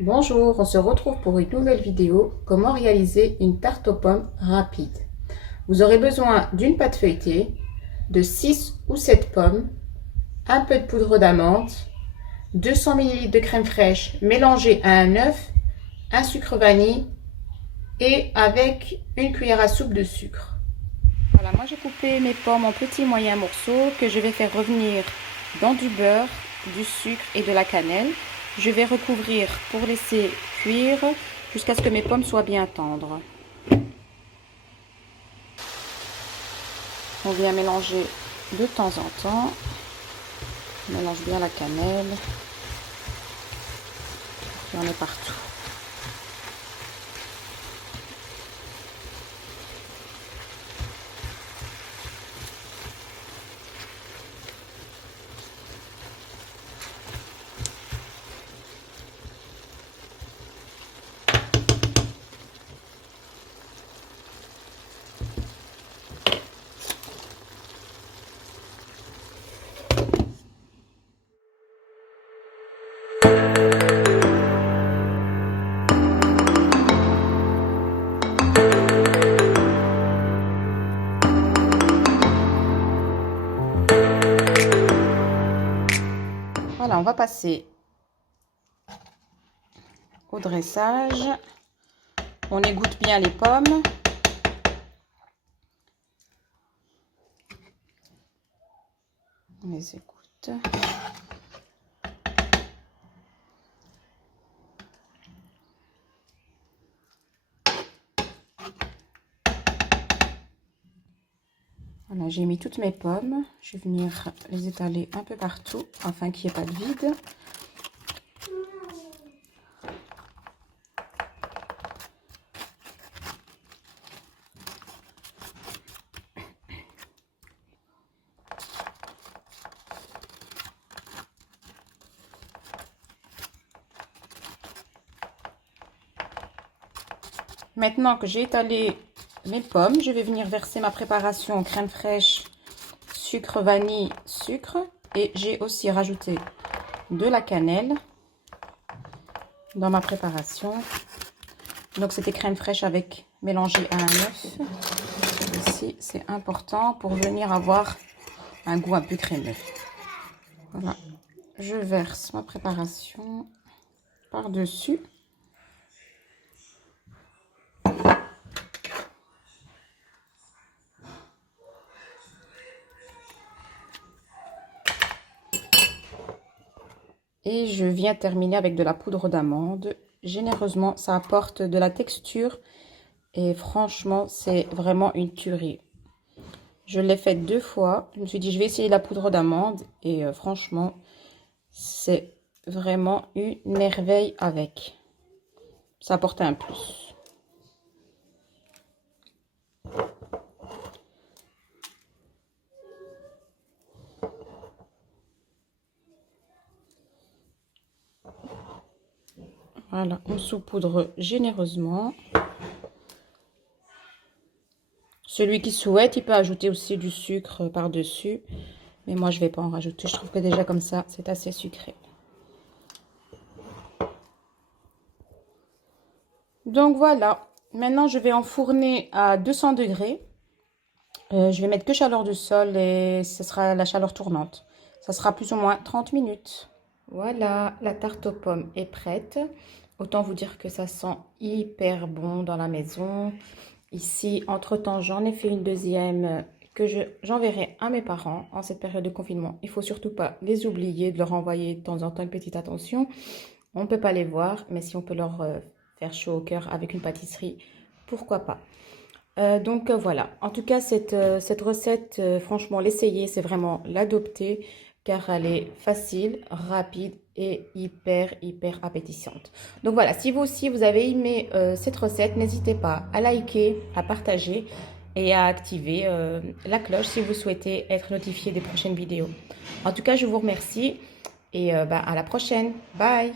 Bonjour, on se retrouve pour une nouvelle vidéo, comment réaliser une tarte aux pommes rapide. Vous aurez besoin d'une pâte feuilletée, de 6 ou 7 pommes, un peu de poudre d'amande, 200 ml de crème fraîche mélangée à un œuf, un sucre vanille et avec une cuillère à soupe de sucre. Voilà, moi j'ai coupé mes pommes en petits moyens morceaux que je vais faire revenir dans du beurre, du sucre et de la cannelle. Je vais recouvrir pour laisser cuire jusqu'à ce que mes pommes soient bien tendres. On vient mélanger de temps en temps. On mélange bien la cannelle. Il y en a partout. Voilà, on va passer au dressage. On égoutte bien les pommes. On les égoutte. Voilà, j'ai mis toutes mes pommes. Je vais venir les étaler un peu partout afin qu'il n'y ait pas de vide. Maintenant que j'ai étalé mes pommes, je vais venir verser ma préparation crème fraîche, sucre vanille, sucre. Et j'ai aussi rajouté de la cannelle dans ma préparation. Donc c'était crème fraîche avec mélangée à un œuf. Ici, c'est important pour venir avoir un goût un peu crémeux. Voilà, je verse ma préparation par-dessus. Et je viens terminer avec de la poudre d'amande. Généreusement, ça apporte de la texture. Et franchement, c'est vraiment une tuerie. Je l'ai fait 2 fois. Je me suis dit, je vais essayer la poudre d'amande. Et franchement, c'est vraiment une merveille avec. Ça apporte un plus. Voilà, on saupoudre généreusement. Celui qui souhaite, il peut ajouter aussi du sucre par-dessus. Mais moi, je ne vais pas en rajouter. Je trouve que déjà comme ça, c'est assez sucré. Donc voilà. Maintenant, je vais enfourner à 200 degrés. Je vais mettre que chaleur de sol et ce sera la chaleur tournante. Ça sera plus ou moins 30 minutes. Voilà, la tarte aux pommes est prête. Autant vous dire que ça sent hyper bon dans la maison. Ici, entre-temps, j'en ai fait une deuxième que j'enverrai à mes parents en cette période de confinement. Il ne faut surtout pas les oublier, de leur envoyer de temps en temps une petite attention. On ne peut pas les voir, mais si on peut leur faire chaud au cœur avec une pâtisserie, pourquoi pas. Donc voilà, en tout cas cette recette, franchement l'essayer, c'est vraiment l'adopter car elle est facile, rapide et hyper appétissante. Donc voilà, si vous aussi vous avez aimé cette recette, n'hésitez pas à liker, à partager et à activer la cloche si vous souhaitez être notifié des prochaines vidéos. En tout cas, je vous remercie et à la prochaine. Bye!